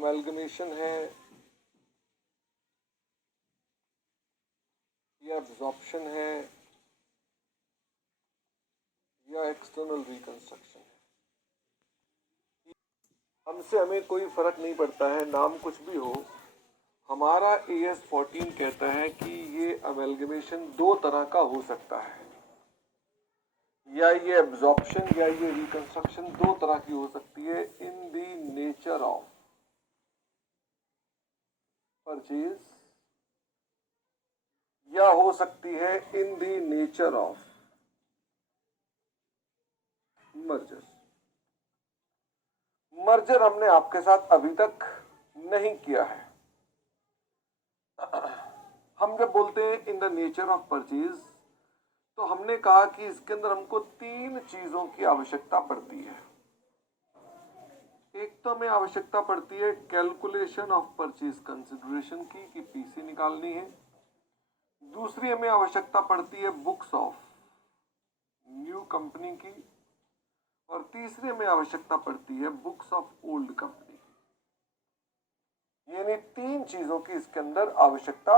Amalgamation है या absorption है या एक्सटर्नल रिकंस्ट्रक्शन है, हमसे हमें कोई फर्क नहीं पड़ता है, नाम कुछ भी हो। हमारा AS 14 कहता है कि ये अमेलगमेशन दो तरह का हो सकता है, या ये एब्जॉर्प्शन या ये रिकंस्ट्रक्शन दो तरह की हो सकती है in the nature of purchase, या हो सकती है in the nature of merger. Merger हमने आपके साथ अभी तक नहीं किया है। हम जब बोलते हैं in the nature of purchase, तो हमने कहा कि इसके अंदर हमको तीन चीजों की आवश्यकता पड़ती है। एक तो हमें आवश्यकता पड़ती है कैलकुलेशन ऑफ परचेज कंसिडरेशन की, कि पीसी निकालनी है। दूसरी हमें आवश्यकता पड़ती है बुक्स ऑफ न्यू कंपनी की, और तीसरी हमें आवश्यकता पड़ती है बुक्स ऑफ ओल्ड कंपनी की। यानी तीन चीजों की इसके अंदर आवश्यकता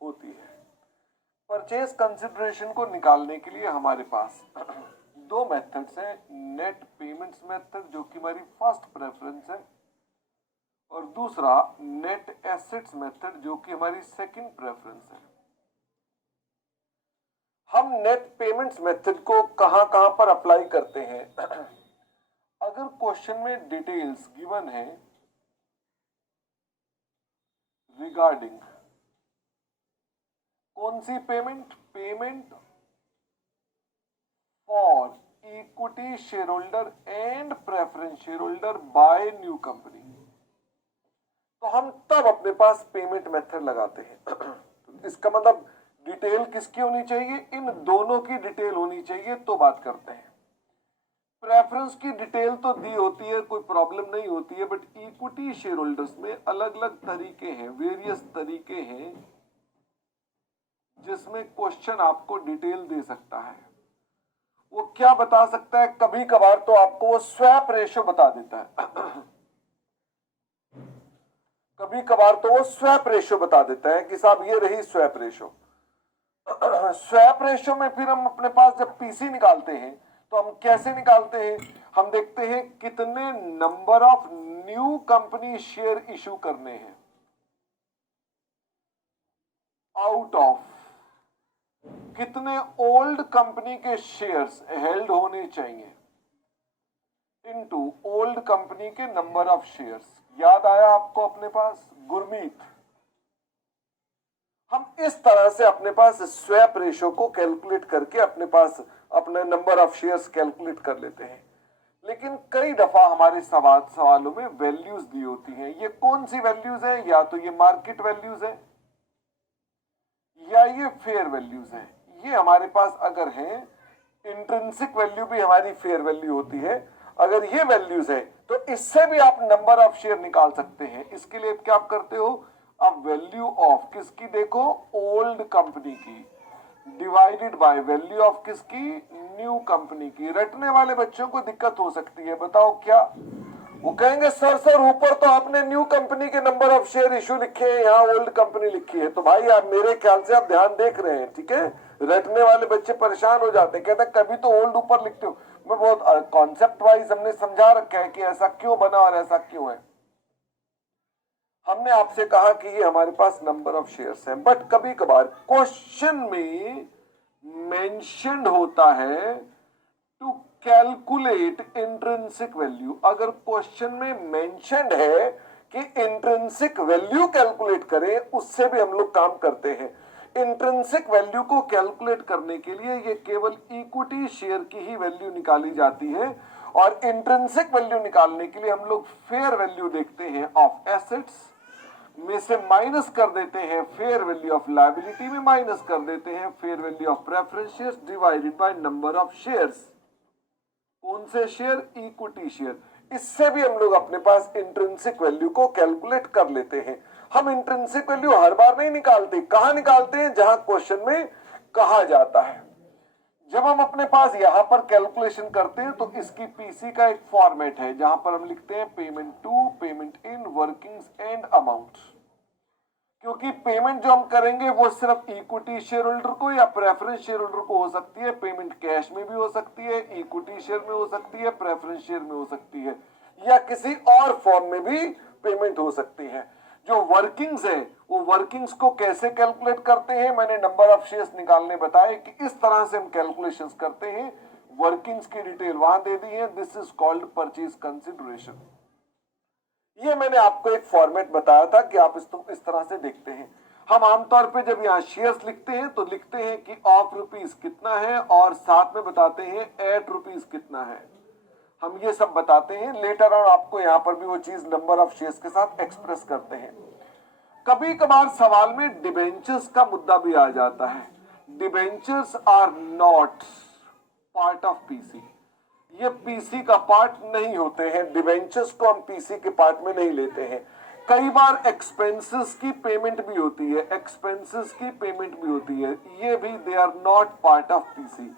होती है। परचेज कंसिडरेशन को निकालने के लिए हमारे पास दो मेथड्स हैं, नेट पेमेंट्स मेथड जो कि हमारी फर्स्ट प्रेफरेंस है, और दूसरा नेट एसेट्स मेथड जो कि हमारी सेकंड प्रेफरेंस है। हम नेट पेमेंट्स मेथड को कहां कहां पर अप्लाई करते हैं? अगर क्वेश्चन में डिटेल्स गिवन है रिगार्डिंग कौन सी payment, payment for equity share holder and preference share holder by new company, तो हम तब अपने पास पेमेंट मेथड लगाते हैं। तो इसका मतलब डिटेल किसकी होनी चाहिए? इन दोनों की डिटेल होनी चाहिए, तो बात करते हैं। प्रेफरेंस की डिटेल तो दी होती है, कोई प्रॉब्लम नहीं होती है, बट इक्विटी शेयर होल्डर्स में अलग अलग तरीके हैं, वेरियस तरीके हैं जिसमें क्वेश्चन आपको डिटेल दे सकता है। वो क्या बता सकता है? कभी कभार तो आपको वो स्वैप रेशो बता देता है। कभी कभार तो वो स्वैप रेशो बता देता है कि साहब ये रही स्वैप रेशो। स्वैप रेशो में फिर हम अपने पास जब पीसी निकालते हैं तो हम कैसे निकालते हैं? हम देखते हैं कितने number of new company share issue करने हैं आउट ऑफ कितने ओल्ड कंपनी के शेयर्स हेल्ड होने चाहिए इनटू ओल्ड कंपनी के नंबर ऑफ शेयर्स। याद आया आपको अपने पास गुरमीत? हम इस तरह से अपने पास स्वैप रेशो को कैलकुलेट करके अपने पास अपने नंबर ऑफ शेयर्स कैलकुलेट कर लेते हैं। लेकिन कई दफा हमारे सवालों में वैल्यूज दी होती हैं। ये कौन सी वैल्यूज है? या तो ये मार्केट वैल्यूज है या ये फेयर वैल्यूज है। ये हमारे पास अगर है, इंट्रिंसिक वैल्यू भी हमारी फेयर वैल्यू होती है। अगर ये वैल्यूज है तो इससे भी आप नंबर ऑफ शेयर निकाल सकते हैं। इसके लिए क्या आप करते हो? अब वैल्यू ऑफ किसकी देखो? ओल्ड कंपनी की, डिवाइडेड बाय वैल्यू ऑफ किसकी? न्यू कंपनी की। रटने वाले बच्चों को दिक्कत हो सकती है, बताओ क्या? वो कहेंगे सर ऊपर तो आपने न्यू कंपनी के नंबर ऑफ शेयर इशू लिखे हैं, यहाँ ओल्ड कंपनी लिखी है। तो भाई आप मेरे ख्याल से आप ध्यान देख रहे हैं, ठीक है? रटने वाले बच्चे परेशान हो जाते हैं, कहते हैं कभी तो ओल्ड ऊपर लिखते हो। मैं बहुत कॉन्सेप्ट वाइज हमने समझा रखा है कि ऐसा क्यों बना और ऐसा क्यों है। हमने आपसे कहा कि ये हमारे पास नंबर ऑफ शेयर्स हैं, बट कभी कभार क्वेश्चन में मेंशन्ड होता है टू कैलकुलेट इंट्रिंसिक वैल्यू। अगर क्वेश्चन में मेंशन्ड है कि इंट्रिंसिक वैल्यू कैलकुलेट करें, उससे भी हम लोग काम करते हैं। इंट्रिंसिक वैल्यू को कैलकुलेट करने के लिए ये केवल इक्विटी शेयर की ही वैल्यू निकाली जाती है, और इंट्रिंसिक वैल्यू निकालने के लिए हम लोग फेयर वैल्यू देखते हैं ऑफ एसेट्स में से माइनस कर देते हैं फेयर वैल्यू ऑफ लायबिलिटी में माइनस कर देते हैं fair value of preference shares divided by number of shares. कौन से शेयर? Equity share. इससे भी हम लोग अपने पास इंट्रिंसिक वैल्यू को कैलकुलेट कर लेते हैं। हम इंट्रिंसिक वैल्यू हर बार नहीं निकालते। कहां निकालते हैं? जहां क्वेश्चन में कहा जाता है। जब हम अपने पास यहां पर कैलकुलेशन करते हैं तो इसकी पीसी का एक फॉर्मेट है जहां पर हम लिखते हैं payment to, payment in, workings and amount. क्योंकि पेमेंट जो हम करेंगे वो सिर्फ इक्विटी शेयर होल्डर को या प्रेफरेंस शेयर होल्डर को हो सकती है। पेमेंट कैश में भी हो सकती है, इक्विटी शेयर में हो सकती है, प्रेफरेंस शेयर में हो सकती है, या किसी और फॉर्म में भी पेमेंट हो सकती है। जो वर्किंग्स है वो वर्किंग्स को कैसे कैलकुलेट करते हैं, मैंने नंबर ऑफ शेयर्स निकालने बताए कि इस तरह से हम कैलकुलेशंस करते हैं। वर्किंग्स की डिटेल वहां दे दी है। This is called purchase consideration. ये मैंने आपको एक फॉर्मेट बताया था कि आप इस तरह से देखते हैं। हम आमतौर पे जब यहाँ शेयर्स लिखते हैं तो लिखते हैं कि ऑफ रुपीज कितना है और साथ में बताते हैं एट रुपीज कितना है। हम ये सब बताते हैं। लेटर ऑन आपको यहाँ पर भी वो चीज नंबर ऑफ शेयर्स के साथ एक्सप्रेस करते हैं। कभी कभार सवाल में डिबेंचर्स का मुद्दा भी आ जाता है। Debentures are not part of PC. ये पीसी का पार्ट नहीं होते हैं। डिबेंचर्स को हम पीसी के पार्ट में नहीं लेते हैं। कई बार एक्सपेंसेस की पेमेंट भी होती है, एक्सपेंसेस की पेमेंट भी होती है, ये भी they are not part of PC.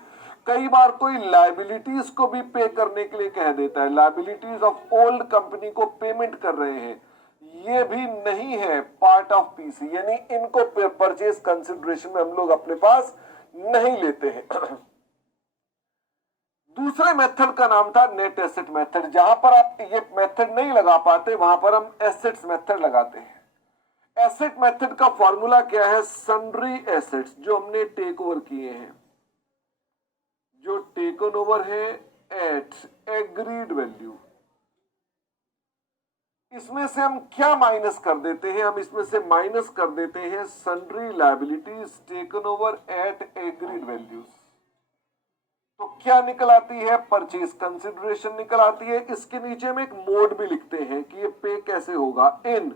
कई बार कोई लायबिलिटीज को भी पे करने के लिए कह देता है, लायबिलिटीज ऑफ ओल्ड कंपनी को पेमेंट कर रहे हैं, ये भी नहीं है पार्ट ऑफ पीसी। यानी इनको परचेज कंसिडरेशन में हम लोग अपने पास नहीं लेते हैं। दूसरे मेथड का नाम था नेट एसेट मेथड। जहां पर आप ये मेथड नहीं लगा पाते वहां पर हम एसेट्स मेथड लगाते हैं। एसेट मेथड का फॉर्मूला क्या है? सन्ड्री एसेट्स जो हमने टेक ओवर किए हैं, जो टेकन ओवर है एट एग्रीड वैल्यू, इसमें से हम क्या माइनस कर देते हैं? हम इसमें से माइनस कर देते हैं sundry liabilities taken over at agreed values. तो क्या निकल आती है? परचेज कंसिडरेशन निकल आती है। इसके नीचे में एक मोड भी लिखते हैं कि ये पे कैसे होगा। इन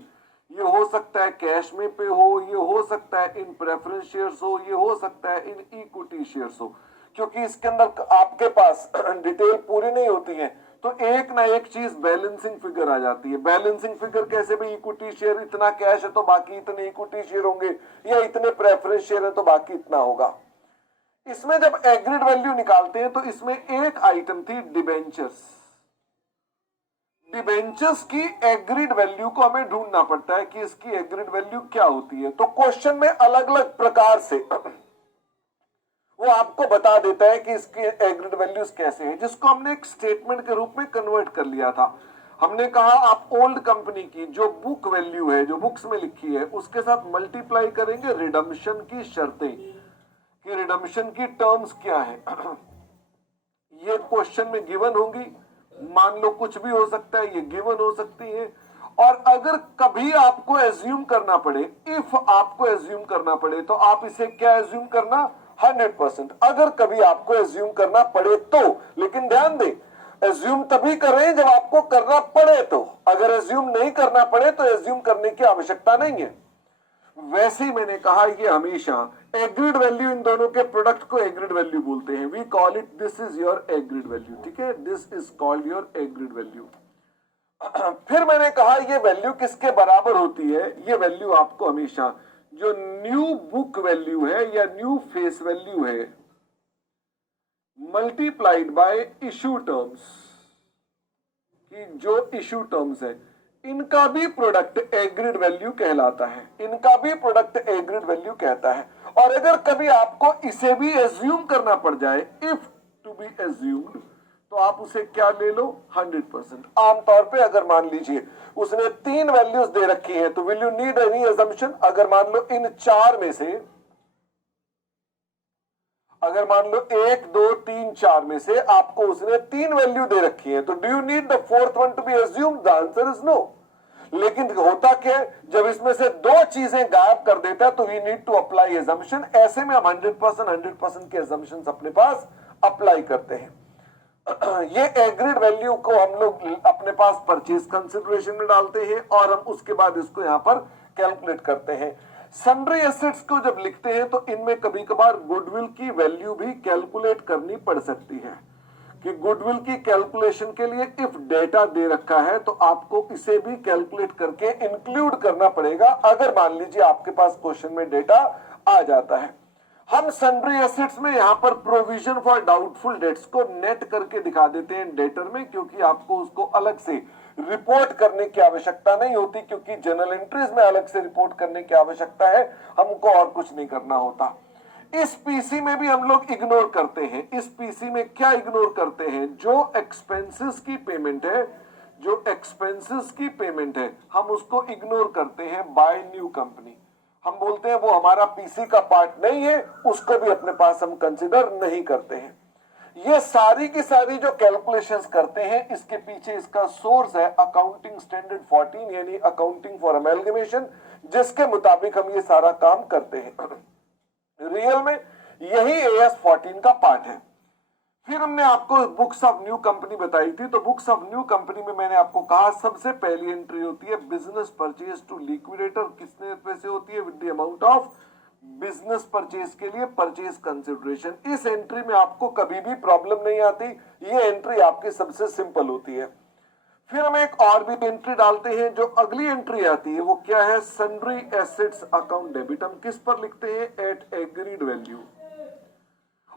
ये हो सकता है कैश में पे हो, ये हो सकता है इन प्रेफरेंस शेयर्स हो, ये हो सकता है इन इक्विटी शेयर्स हो। क्योंकि इसके अंदर आपके पास डिटेल पूरी नहीं होती है तो एक ना एक चीज बैलेंसिंग फिगर आ जाती है। बैलेंसिंग फिगर कैसे भी? इक्विटी शेयर इतना कैश है तो बाकी इतने इक्विटी शेयर होंगे, या इतने प्रेफरेंस शेयर है तो बाकी इतना होगा। इसमें जब एग्रीड वैल्यू निकालते हैं तो इसमें एक आइटम थी डिबेंचर्स। डिबेंचर्स की एग्रीड वैल्यू को हमें ढूंढना पड़ता है कि इसकी एग्रीड वैल्यू क्या होती है। तो क्वेश्चन में अलग अलग प्रकार से वो आपको बता देता है कि इसकी एग्रीड वैल्यूज कैसे है, जिसको हमने एक स्टेटमेंट के रूप में कन्वर्ट कर लिया था। हमने कहा आप ओल्ड कंपनी की जो बुक वैल्यू है, जो बुक्स में लिखी है, उसके साथ मल्टीप्लाई करेंगे रिडम्पशन की शर्तें कि रिडम्पशन की टर्म्स क्या है। ये क्वेश्चन में गिवन होंगी। मान लो कुछ भी हो सकता है, ये गिवन हो सकती है। और अगर कभी आपको एज्यूम करना पड़े, इफ आपको एज्यूम करना पड़े, तो आप इसे क्या एज्यूम करना? 100%। अगर कभी आपको एज्यूम करना पड़े तो, लेकिन ध्यान दें एज्यूम तभी करें जब आपको करना पड़े। तो अगर एज्यूम नहीं करना पड़े तो एज्यूम करने की आवश्यकता नहीं है। वैसे ही मैंने कहा ये हमेशा एग्रीड वैल्यू, इन दोनों के प्रोडक्ट को एग्रीड वैल्यू बोलते हैं। We call it this is your agreed value. ठीक है, this is called your agreed value. फिर मैंने कहा ये वैल्यू किसके बराबर होती है? ये वैल्यू आपको हमेशा जो न्यू बुक वैल्यू है या न्यू फेस वैल्यू है मल्टीप्लाइड बाय इश्यू टर्म्स, कि जो इश्यू टर्म्स है इनका भी प्रोडक्ट एग्रीड वैल्यू कहलाता है। इनका भी प्रोडक्ट एग्रीड वैल्यू कहता है। और अगर कभी आपको इसे भी एज्यूम करना पड़ जाए, इफ टू बी एज्यूम्ड, तो आप उसे क्या ले लो? 100%। आमतौर पे अगर मान लीजिए उसने 3 वैल्यूज दे रखी हैं तो will you need any assumption? अगर मान लो इन 4 में से, अगर मान लो 1 2 3 4 में से आपको उसने 3 वैल्यू दे रखी है तो do you need the fourth one to be assumed? The answer is no. लेकिन होता क्या है, जब इसमें से 2 चीजें गायब कर देता है तो we need to apply assumption. ऐसे में हम 100% के एजम्पशंस अपने पास अप्लाई करते हैं। ये एग्रीड वैल्यू को हम लोग अपने पास परचेज कंसिडरेशन में डालते हैं और हम उसके बाद इसको यहां पर कैलकुलेट करते हैं। सन्ड्री एसेट्स को जब लिखते हैं तो इनमें कभी कभार गुडविल की वैल्यू भी कैलकुलेट करनी पड़ सकती है कि गुडविल की कैलकुलेशन के लिए इफ डेटा दे रखा है तो आपको इसे भी कैलकुलेट करके इंक्लूड करना पड़ेगा, अगर मान लीजिए आपके पास क्वेश्चन में डेटा आ जाता है। हम सन्ड्री एसेट्स में यहां पर प्रोविजन फॉर डाउटफुल डेट्स को नेट करके दिखा देते हैं डेटर में, क्योंकि आपको उसको अलग से रिपोर्ट करने की आवश्यकता नहीं होती, क्योंकि जनरल एंट्रीज में अलग से रिपोर्ट करने की आवश्यकता है, हमको और कुछ नहीं करना होता। इस पीसी में भी हम लोग इग्नोर करते हैं। इस पीसी में क्या इग्नोर करते हैं? जो एक्सपेंसेस की पेमेंट है, जो एक्सपेंसेस की पेमेंट है, हम उसको इग्नोर करते हैं बाय न्यू कंपनी। हम बोलते हैं वो हमारा पीसी का पार्ट नहीं है, उसको भी अपने पास हम कंसिडर नहीं करते हैं। ये सारी की सारी जो कैलकुलेशंस करते हैं, इसके पीछे इसका सोर्स है अकाउंटिंग स्टैंडर्ड 14 यानी अकाउंटिंग फॉर अमेलगमेशन, जिसके मुताबिक हम ये सारा काम करते हैं। रियल में यही AS 14 का पार्ट है। फिर हमने आपको बुक्स ऑफ न्यू कंपनी बताई थी, तो बुक्स ऑफ न्यू कंपनी में मैंने आपको कहा सबसे पहली एंट्री होती है बिजनेस परचेज टू लिक्विडेटर। किसने पैसे होती है? With the amount of business purchase के लिए परचेज कंसिडरेशन। इस एंट्री में आपको कभी भी प्रॉब्लम नहीं आती, ये एंट्री आपकी सबसे सिंपल होती है। फिर हम एक और भी एंट्री डालते हैं। जो अगली एंट्री आती है वो क्या है? Sundry assets account debit. हम किस पर लिखते हैं? At agreed value.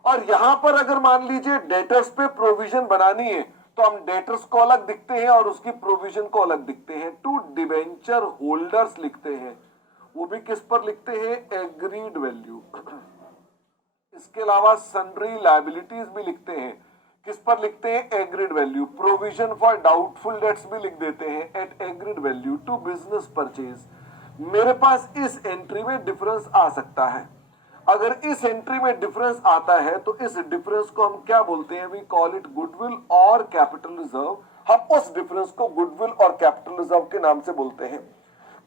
और यहां पर अगर मान लीजिए डेटर्स पे प्रोविजन बनानी है, तो हम डेटर्स को अलग दिखते हैं और उसकी प्रोविजन को अलग दिखते हैं। टू डिवेंचर होल्डर्स लिखते हैं, वो भी किस पर लिखते हैं? Agreed value. इसके अलावा सन्ड्री लायबिलिटीज भी लिखते हैं, किस पर लिखते हैं? Agreed value. Provision for doubtful debts भी लिख देते हैं at agreed value to business purchase. मेरे पास इस एंट्री में डिफरेंस आ सकता है। अगर इस एंट्री में डिफरेंस आता है तो इस डिफरेंस को हम क्या बोलते हैं? वी कॉल इट गुडविल और कैपिटल रिजर्व। हम उस डिफरेंस को गुडविल और कैपिटल रिजर्व के नाम से बोलते हैं।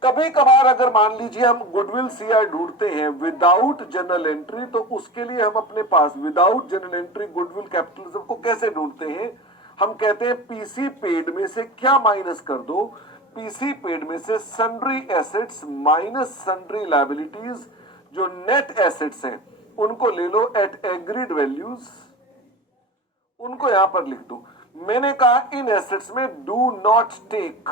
कभी कभार अगर मान लीजिए हम गुडविल सीआर ढूंढते हैं विदाउट जनरल एंट्री, तो उसके लिए हम अपने पास without general entry goodwill capital reserve को कैसे ढूंढते हैं? हम कहते हैं पीसी पेड में से क्या माइनस कर दो? पीसी पेड में से sundry assets minus sundry liabilities, जो नेट एसेट्स हैं उनको ले लो एट एग्रीड वैल्यूज, उनको यहां पर लिख दो। मैंने कहा इन एसेट्स में डू नॉट टेक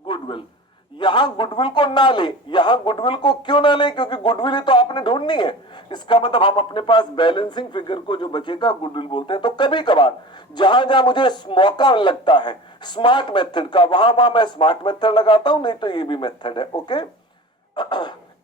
गुडविल। यहां गुडविल को ना ले। यहां गुडविल को क्यों ना ले? क्योंकि गुडविल ही तो आपने ढूंढनी है। इसका मतलब हम अपने पास बैलेंसिंग फिगर को जो बचेगा गुडविल बोलते हैं। तो कभी कभार जहां जहां मुझे मौका लगता है स्मार्ट मेथड का, वहां मैं स्मार्ट मेथड लगाता हूं, नहीं तो ये भी मेथड है। ओके,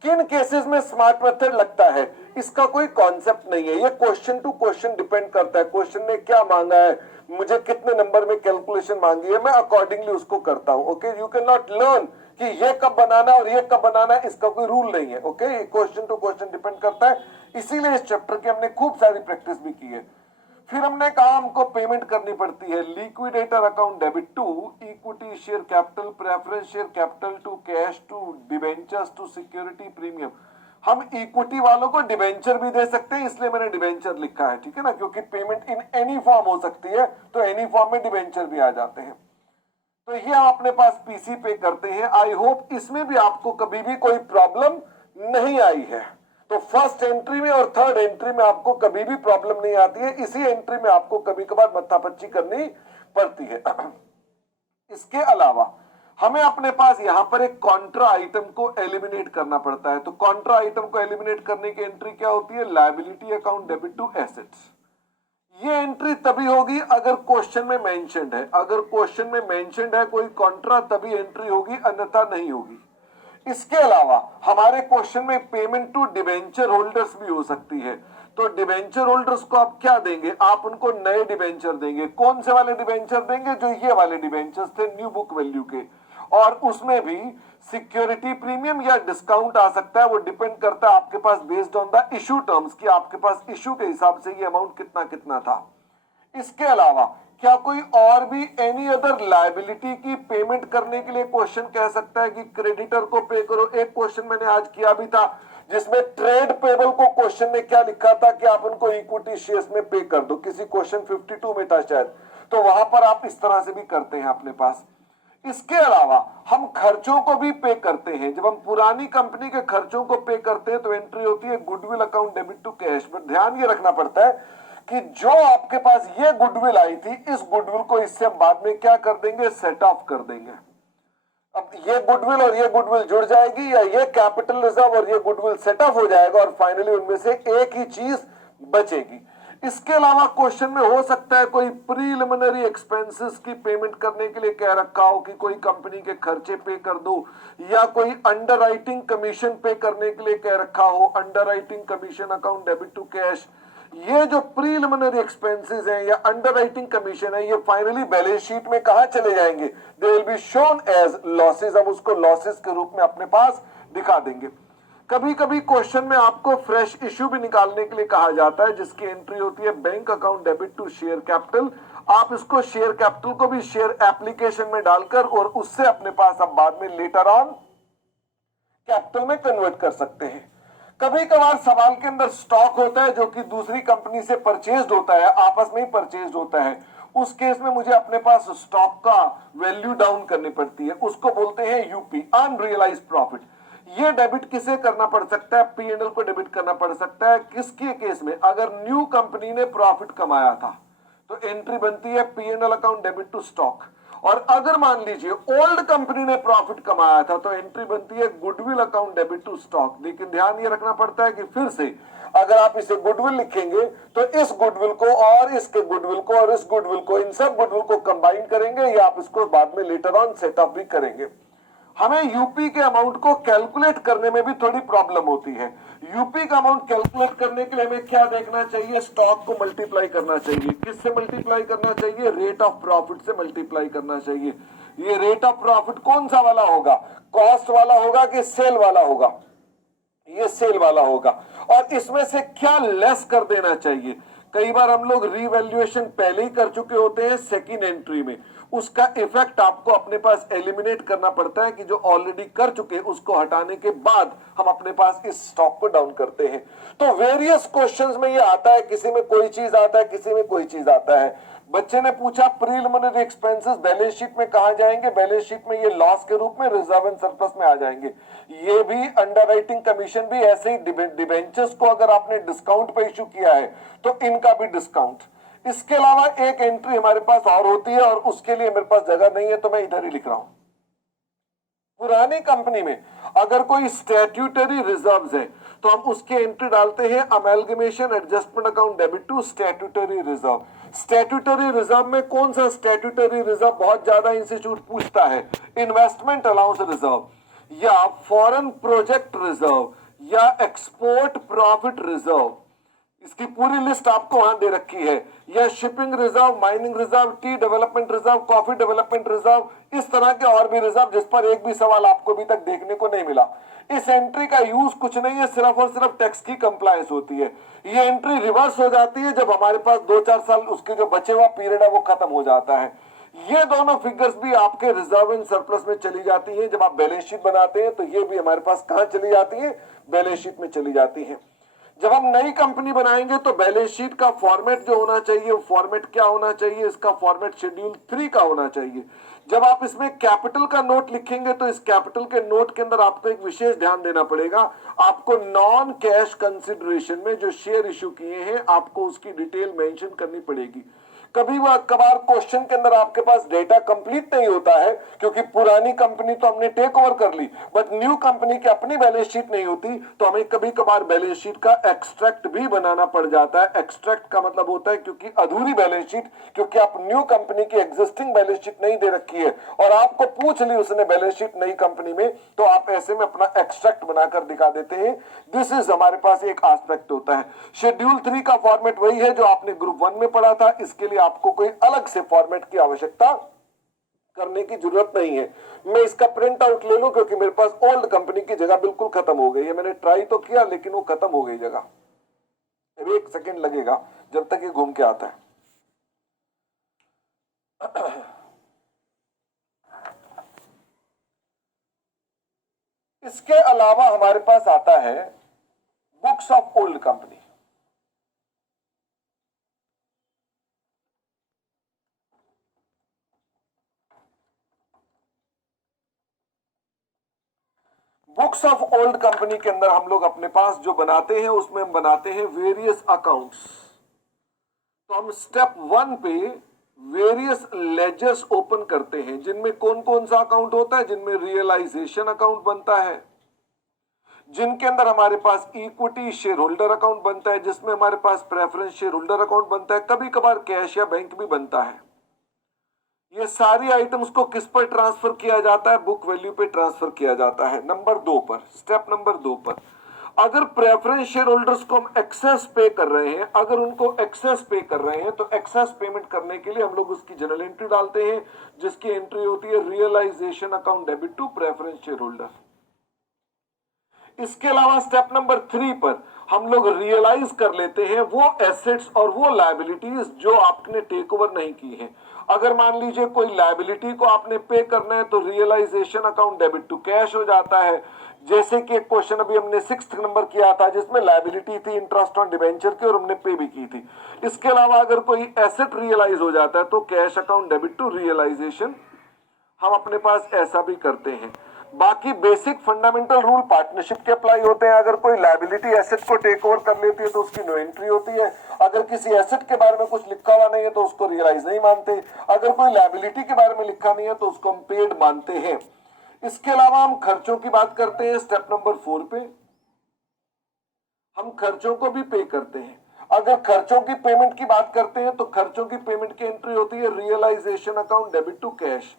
किन केसेस में स्मार्ट मेथड लगता है इसका कोई कॉन्सेप्ट नहीं है। ये क्वेश्चन टू क्वेश्चन डिपेंड करता है। क्वेश्चन ने क्या मांगा है, मुझे कितने नंबर में कैलकुलेशन मांगी है, मैं अकॉर्डिंगली उसको करता हूं। Okay, you can not learn कि ये कब बनाना और ये कब बनाना है, इसका कोई रूल नहीं है। ओके, ये क्वेश्चन टू क्वेश्चन डिपेंड करता है। इसीलिए इस चैप्टर की हमने खूब सारी प्रैक्टिस भी की है। फिर हमने कहा हमको पेमेंट करनी पड़ती है liquidator account debit to equity share capital, preference share capital, to cash, to debentures, to security premium. हम इक्विटी वालों को डिबेंचर भी दे सकते हैं, इसलिए मैंने डिबेंचर लिखा है, ठीक है ना, क्योंकि पेमेंट इन एनी फॉर्म हो सकती है, तो एनी फॉर्म में डिबेंचर भी आ जाते हैं। तो ये हम अपने पास पीसी पे करते हैं। आई होप इसमें भी आपको कभी भी कोई प्रॉब्लम नहीं आई है। तो फर्स्ट एंट्री में और थर्ड एंट्री में आपको कभी भी प्रॉब्लम नहीं आती है। इसी एंट्री में आपको कभी कभार मत्थापच्ची करनी पड़ती है। इसके अलावा हमें अपने पास यहां पर एक कॉन्ट्रा आइटम को एलिमिनेट करना पड़ता है। तो कॉन्ट्रा आइटम को एलिमिनेट करने की एंट्री क्या होती है? Liability account debit to assets. ये एंट्री तभी होगी अगर क्वेश्चन में मेंशन्ड है। अगर क्वेश्चन में मेंशन्ड है कोई कॉन्ट्रा, तभी एंट्री होगी, अन्यथा नहीं होगी। इसके अलावा हमारे क्वेश्चन में पेमेंट टू डिबेंचर होल्डर्स भी हो सकती है। तो डिबेंचर होल्डर्स को आप क्या देंगे? आप उनको नए डिबेंचर देंगे। कौन से वाले डिबेंचर देंगे? जो ये वाले डिबेंचर्स थे न्यू बुक वैल्यू के, और उसमें भी सिक्योरिटी प्रीमियम या डिस्काउंट आ सकता है। वो डिपेंड करता है आपके पास based on the issue terms की, आपके पास इशू के हिसाब से ये अमाउंट कितना कितना था। इसके अलावा क्या कोई और भी एनी अदर लायबिलिटी की पेमेंट करने के लिए क्वेश्चन कह सकता है कि क्रेडिटर को पे करो? एक क्वेश्चन मैंने आज किया भी था जिसमें ट्रेड पेबल को क्वेश्चन ने क्या लिखा था कि आप उनको इक्विटी शेयर्स में पे कर दो। किसी क्वेश्चन 52 में था शायद। तो वहां पर आप इस तरह से भी करते हैं अपने पास। इसके अलावा हम खर्चों को भी पे करते हैं। जब हम पुरानी कंपनी के खर्चों को पे करते हैं तो एंट्री होती है goodwill account debit to cash. पर ध्यान ये रखना पड़ता है कि जो आपके पास ये गुडविल आई थी, इस गुडविल को इससे हम बाद में क्या कर देंगे? सेट ऑफ कर देंगे। अब ये गुडविल और ये गुडविल जुड़ जाएगी या ये कैपिटल रिजर्व और ये गुडविल सेटअप हो जाएगा और फाइनली उनमें से एक ही चीज बचेगी। इसके अलावा क्वेश्चन में हो सकता है कोई प्रीलिमिनरी एक्सपेंसेस की पेमेंट करने के लिए कह रखा हो कि कोई कंपनी के खर्चे पे कर दो, या कोई अंडरराइटिंग कमीशन पे करने के लिए कह रखा हो, underwriting commission account debit to cash. ये जो प्रीलिमिनरी एक्सपेंसेस हैं या अंडरराइटिंग कमीशन है, ये फाइनली बैलेंस शीट में कहां चले जाएंगे? They will be shown as losses. हम उसको लॉसेस के रूप में अपने पास दिखा देंगे। कभी कभी क्वेश्चन में आपको फ्रेश इश्यू भी निकालने के लिए कहा जाता है, जिसकी एंट्री होती है bank account debit to share capital. आप इसको शेयर कैपिटल को भी शेयर एप्लीकेशन में डालकर और उससे अपने पास अब बाद में लेटर ऑन कैपिटल में कन्वर्ट कर सकते हैं। कभी कभार सवाल के अंदर स्टॉक होता है जो कि दूसरी कंपनी से परचेज्ड होता है, आपस में ही परचेज्ड होता है। उस केस में मुझे अपने पास स्टॉक का वैल्यू डाउन करनी पड़ती है, उसको बोलते हैं यूपी, अनरियलाइज्ड प्रॉफिट। ये डेबिट किसे करना पड़ सकता है? पीएनएल को डेबिट करना पड़ सकता है। किसके केस में? अगर न्यू कंपनी ने प्रॉफिट कमाया था तो एंट्री बनती है PNL account debit to stock. और अगर मान लीजिए ओल्ड कंपनी ने प्रॉफिट कमाया था तो एंट्री बनती है goodwill account debit to stock. लेकिन ध्यान ये रखना पड़ता है कि फिर से अगर आप इसे गुडविल लिखेंगे तो इस गुडविल को और इसके गुडविल को और इस गुडविल को, इन सब गुडविल को कंबाइन करेंगे या आप इसको बाद में लेटर ऑन सेटअप भी करेंगे। हमें यूपी के अमाउंट को कैलकुलेट करने में भी थोड़ी प्रॉब्लम होती है। यूपी का अमाउंट कैलकुलेट करने के लिए हमें क्या देखना चाहिए? स्टॉक को मल्टीप्लाई करना चाहिए। किससे मल्टीप्लाई करना चाहिए? रेट ऑफ प्रॉफिट से मल्टीप्लाई करना चाहिए। ये रेट ऑफ प्रॉफिट कौन सा वाला होगा? कॉस्ट वाला होगा कि सेल वाला होगा? ये सेल वाला होगा। और इसमें से क्या लेस कर देना चाहिए? कई बार हम लोग रीवैल्यूएशन पहले ही कर चुके होते हैं सेकंड एंट्री में, उसका इफेक्ट आपको अपने पास एलिमिनेट करना पड़ता है कि जो ऑलरेडी कर चुके उसको हटाने के बाद हम अपने पास इस स्टॉक को डाउन करते हैं। तो वेरियस क्वेश्चंस में ये आता है, किसी में कोई चीज आता है, किसी में कोई चीज आता है। बच्चे ने पूछा प्रीलिमिनरी एक्सपेंसेस बैलेंस शीट में कहां जाएंगे? बैलेंस शीट में ये लॉस के रूप में रिजर्व एंड सरप्लस में आ जाएंगे। ये भी अंडरराइटिंग कमीशन भी ऐसे ही डिबेंचर्स को अगर आपने डिस्काउंट पे इश्यू किया है तो इनका भी डिस्काउंट। इसके अलावा एक एंट्री हमारे पास और होती है और उसके लिए मेरे पास जगह नहीं है तो मैं इधर ही लिख रहा हूं। पुरानी कंपनी में अगर कोई स्टैट्यूटरी रिजर्व्स है तो हम उसके एंट्री डालते हैं amalgamation adjustment account debit to statutory reserve. Statutory reserve में कौन सा स्टैट्यूटरी रिजर्व बहुत ज्यादा इंस्टीट्यूट पूछता है? इन्वेस्टमेंट अलाउंस रिजर्व या फॉरेन प्रोजेक्ट रिजर्व या एक्सपोर्ट प्रॉफिट रिजर्व। इसकी पूरी लिस्ट आपको वहां दे रखी है। या shipping reserve, mining reserve, T development reserve, coffee development reserve, इस तरह के और भी रिजर्व जिस पर एक भी सवाल आपको अभी तक देखने को नहीं मिला। इस एंट्री का यूज कुछ नहीं है, सिर्फ और सिर्फ टैक्स की कंप्लायंस होती है। ये एंट्री रिवर्स हो जाती है जब हमारे पास 2-4 साल उसके जो बचे हुआ पीरियड है वो खत्म हो जाता है। ये दोनों फिगर्स भी आपके रिजर्व एंड सरप्लस में चली जाती हैं। जब आप बैलेंस शीट बनाते हैं तो ये भी हमारे पास कहां चली जाती है? बैलेंस शीट में चली जाती है। जब हम नई कंपनी बनाएंगे तो बैलेंस शीट का फॉर्मेट जो होना चाहिए, वो फॉर्मेट क्या होना चाहिए? इसका फॉर्मेट शेड्यूल 3 का होना चाहिए। जब आप इसमें कैपिटल का नोट लिखेंगे तो इस कैपिटल के नोट के अंदर आपको एक विशेष ध्यान देना पड़ेगा। आपको नॉन कैश कंसिडरेशन में जो शेयर इश्यू किए हैं आपको उसकी डिटेल मेंशन करनी पड़ेगी। कभी कभार क्वेश्चन के अंदर आपके पास डेटा कंप्लीट नहीं होता है क्योंकि पुरानी कंपनी तो हमने टेक ओवर कर ली, बट न्यू कंपनी की अपनी बैलेंस शीट नहीं होती तो हमें कभी कभार बैलेंस शीट का एक्सट्रैक्ट भी बनाना पड़ जाता है। एक्सट्रैक्ट का मतलब होता है क्योंकि अधूरी बैलेंस शीट, क्योंकि आप न्यू कंपनी की एग्जिस्टिंग बैलेंस शीट नहीं दे रखी है और आपको पूछ ली उसने बैलेंस शीट नई कंपनी में, तो आप ऐसे में अपना एक्सट्रैक्ट बनाकर दिखा देते हैं। दिस इज हमारे पास एक एस्पेक्ट होता है। शेड्यूल 3 का फॉर्मेट वही है जो आपने ग्रुप 1 में पढ़ा था। इसके लिए आपको कोई अलग से फॉर्मेट की आवश्यकता करने की जरूरत नहीं है। मैं इसका प्रिंट आउट ले लूं क्योंकि मेरे पास ओल्ड कंपनी की जगह बिल्कुल खत्म हो गई है। मैंने ट्राई तो किया लेकिन वो खत्म हो गई जगह। अभी 1 सेकेंड लगेगा जब तक ये घूम के आता है। इसके अलावा हमारे पास आता है books of old company. Books of old company के अंदर हम लोग अपने पास जो बनाते हैं उसमें हम बनाते हैं वेरियस अकाउंट्स। तो हम स्टेप 1 पे वेरियस लेजर्स ओपन करते हैं, जिनमें कौन कौन सा अकाउंट होता है, जिनमें रियलाइजेशन अकाउंट बनता है, जिनके अंदर हमारे पास इक्विटी शेयर होल्डर अकाउंट बनता है, जिसमें हमारे पास प्रेफरेंस शेयर होल्डर अकाउंट बनता है, कभी कभार कैश या बैंक भी बनता है। ये सारी आइटम्स को किस पर ट्रांसफर किया जाता है? बुक वैल्यू पे ट्रांसफर किया जाता है। नंबर 2 पर, स्टेप नंबर 2 पर, अगर प्रेफरेंस शेयर होल्डर्स को हम एक्सेस पे कर रहे हैं, अगर उनको एक्सेस पे कर रहे हैं, तो एक्सेस पेमेंट करने के लिए हम लोग उसकी जनरल एंट्री डालते हैं, जिसकी एंट्री होती है realisation account debit to preference share holder. इसके अलावा स्टेप नंबर 3 पर हम लोग रियलाइज कर लेते हैं वो एसेट्स और वो लायबिलिटीज जो आपने टेक ओवर नहीं की है। अगर मान लीजिए कोई लायबिलिटी को आपने पे करना है तो realisation account debit to cash हो जाता है। जैसे कि एक क्वेश्चन अभी हमने 6th नंबर किया था, जिसमें लायबिलिटी थी इंटरेस्ट ऑन डिबेंचर की और हमने पे भी की थी। इसके अलावा अगर कोई एसेट रियलाइज हो जाता है तो cash account debit to realisation हम अपने पास ऐसा भी करते हैं। बाकी बेसिक फंडामेंटल रूल पार्टनरशिप के अप्लाई होते हैं। अगर कोई लायबिलिटी एसेट को टेक ओवर कर लेती है तो उसकी नो एंट्री होती है। अगर किसी एसेट के बारे में कुछ लिखा हुआ नहीं है तो उसको रियलाइज नहीं मानते। अगर कोई लायबिलिटी के बारे में लिखा नहीं है तो उसको हम पेड मानते हैं। इसके अलावा हम खर्चों की बात करते हैं। स्टेप नंबर 4 पे हम खर्चों को भी पे करते हैं। अगर खर्चों की पेमेंट की बात करते हैं तो खर्चों की पेमेंट की एंट्री होती है realisation account debit to cash.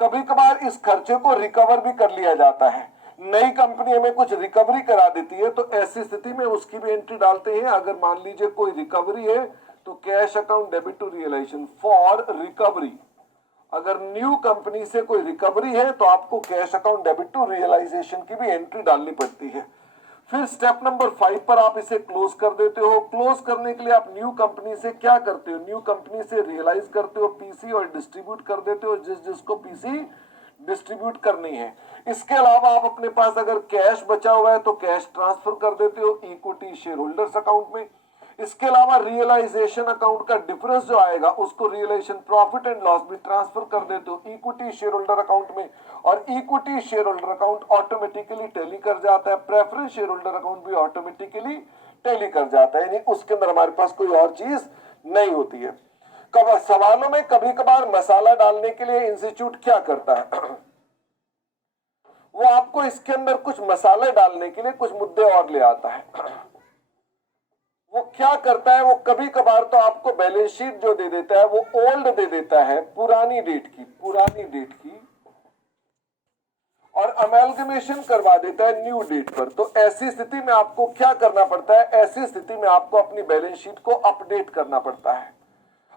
कभी कभार इस खर्चे को रिकवर भी कर लिया जाता है। नई कंपनी हमें कुछ रिकवरी करा देती है तो ऐसी स्थिति में उसकी भी एंट्री डालते हैं। अगर मान लीजिए कोई रिकवरी है तो cash account debit to realisation for recovery. अगर न्यू कंपनी से कोई रिकवरी है तो आपको cash account debit to realisation की भी एंट्री डालनी पड़ती है। फिर स्टेप नंबर 5 पर आप इसे क्लोज कर देते हो। क्लोज करने के लिए आप न्यू कंपनी से क्या करते हो? न्यू कंपनी से रियलाइज करते हो पीसी और डिस्ट्रीब्यूट कर देते हो जिसको पीसी डिस्ट्रीब्यूट करनी है। इसके अलावा आप अपने पास अगर कैश बचा हुआ है तो कैश ट्रांसफर कर देते हो इक्विटी शेयर होल्डर्स अकाउंट में। इसके अलावा रियलाइजेशन अकाउंट का डिफरेंस जो आएगा उसको रियलाइजेशन प्रॉफिट एंड लॉस भी ट्रांसफर कर देते हो इक्विटी शेयर होल्डर अकाउंट में, और equity share holder account automatically tally कर जाता है। प्रेफरेंस शेयर होल्डर अकाउंट भी ऑटोमेटिकली टैली कर जाता है, यानी उसके अंदर हमारे पास कोई और चीज नहीं होती है। सवालों में कभी कभार मसाला डालने के लिए इंस्टीट्यूट क्या करता है? वो आपको इसके अंदर कुछ मसाले डालने के लिए कुछ मुद्दे और ले आता है। वो क्या करता है? वो कभी कभार तो आपको बैलेंस शीट जो दे देता है वो ओल्ड दे देता है, पुरानी डेट की, और अमेलगमेशन करवा देता है न्यू डेट पर। तो ऐसी स्थिति में आपको क्या करना पड़ता है? ऐसी स्थिति में आपको अपनी बैलेंस शीट को अपडेट करना पड़ता है।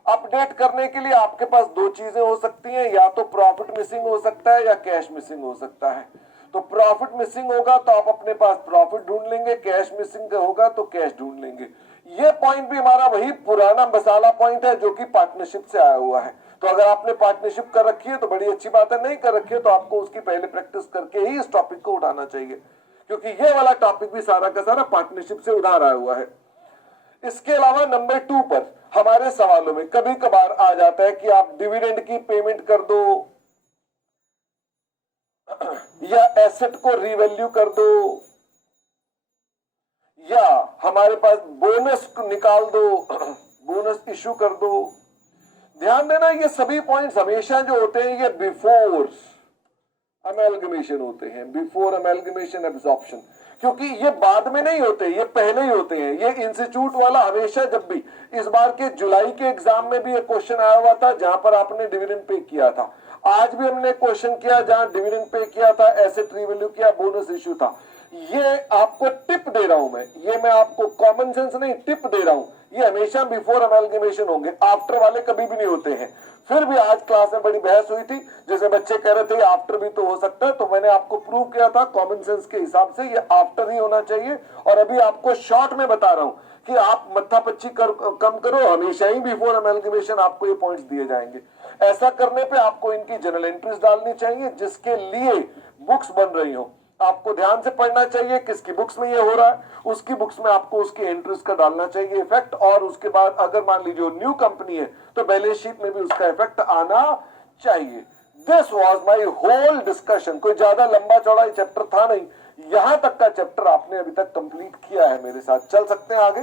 अपडेट करने के लिए आपके पास दो चीजें हो सकती हैं, या तो प्रॉफिट मिसिंग हो सकता है या कैश मिसिंग हो सकता है। तो प्रॉफिट मिसिंग होगा तो आप अपने पास प्रॉफिट ढूंढ लेंगे, कैश मिसिंग होगा तो कैश ढूंढ लेंगे। ये पॉइंट भी हमारा वही पुराना मसाला पॉइंट है जो कि पार्टनरशिप से आया हुआ है। तो अगर आपने पार्टनरशिप कर रखी है तो बड़ी अच्छी बात है, नहीं कर रखी है तो आपको उसकी पहले प्रैक्टिस करके ही इस टॉपिक को उठाना चाहिए, क्योंकि ये वाला टॉपिक भी सारा का सारा पार्टनरशिप से उधार आया हुआ है। इसके अलावा नंबर 2 पर हमारे सवालों में कभी कभार आ जाता है कि आप डिविडेंड की पेमेंट कर दो या एसेट को रीवैल्यू कर दो या हमारे पास बोनस निकाल दो, बोनस इशू कर दो। ध्यान देना, ये सभी पॉइंट्स हमेशा जो होते हैं ये बिफोर अमेलगमेशन होते हैं, बिफोर अमेलगमेशन एब्जॉर्प्शन, क्योंकि ये बाद में नहीं होते, ये पहले ही होते हैं। ये इंस्टीट्यूट वाला हमेशा जब भी, इस बार के जुलाई के एग्जाम में भी एक क्वेश्चन आया हुआ था जहां पर आपने डिविडेंड पे किया था। आज भी हमने क्वेश्चन किया जहां डिविडेंड पे किया था, एसेट रीवैल्यू किया, बोनस इश्यू था। ये आपको टिप दे रहा हूं मैं आपको कॉमन सेंस नहीं टिप दे रहा हूं। ये हमेशा बिफोर अमेलगमेशन होंगे, आफ्टर वाले कभी भी नहीं होते हैं। फिर भी आज क्लास में बड़ी बहस हुई थी, जैसे बच्चे कह रहे थे आफ्टर भी तो हो सकता है, तो मैंने आपको प्रूव किया था कॉमन सेंस के हिसाब से ये आफ्टर ही होना चाहिए। और अभी आपको शॉर्ट में बता रहा हूं कि आप मत्थापच्ची कम करो, हमेशा ही बिफोर अमेलगमेशन आपको ये पॉइंट्स दिए जाएंगे। ऐसा करने पे आपको इनकी जनरल एंट्रीज डालनी चाहिए जिसके लिए बुक्स बन रही हो। आपको ध्यान से पढ़ना चाहिए किसकी बुक्स में ये हो रहा है, उसकी बुक्स में आपको उसकी एंट्रीज का डालना चाहिए इफेक्ट, और उसके बाद अगर मान लीजिए न्यू कंपनी है तो बैलेंस शीट में भी उसका इफेक्ट आना चाहिए। This was my whole discussion. कोई ज्यादा लंबा चौड़ा चैप्टर था नहीं, यहां तक का चैप्टर आपने अभी तक कंप्लीट किया है मेरे साथ। चल सकते हैं आगे।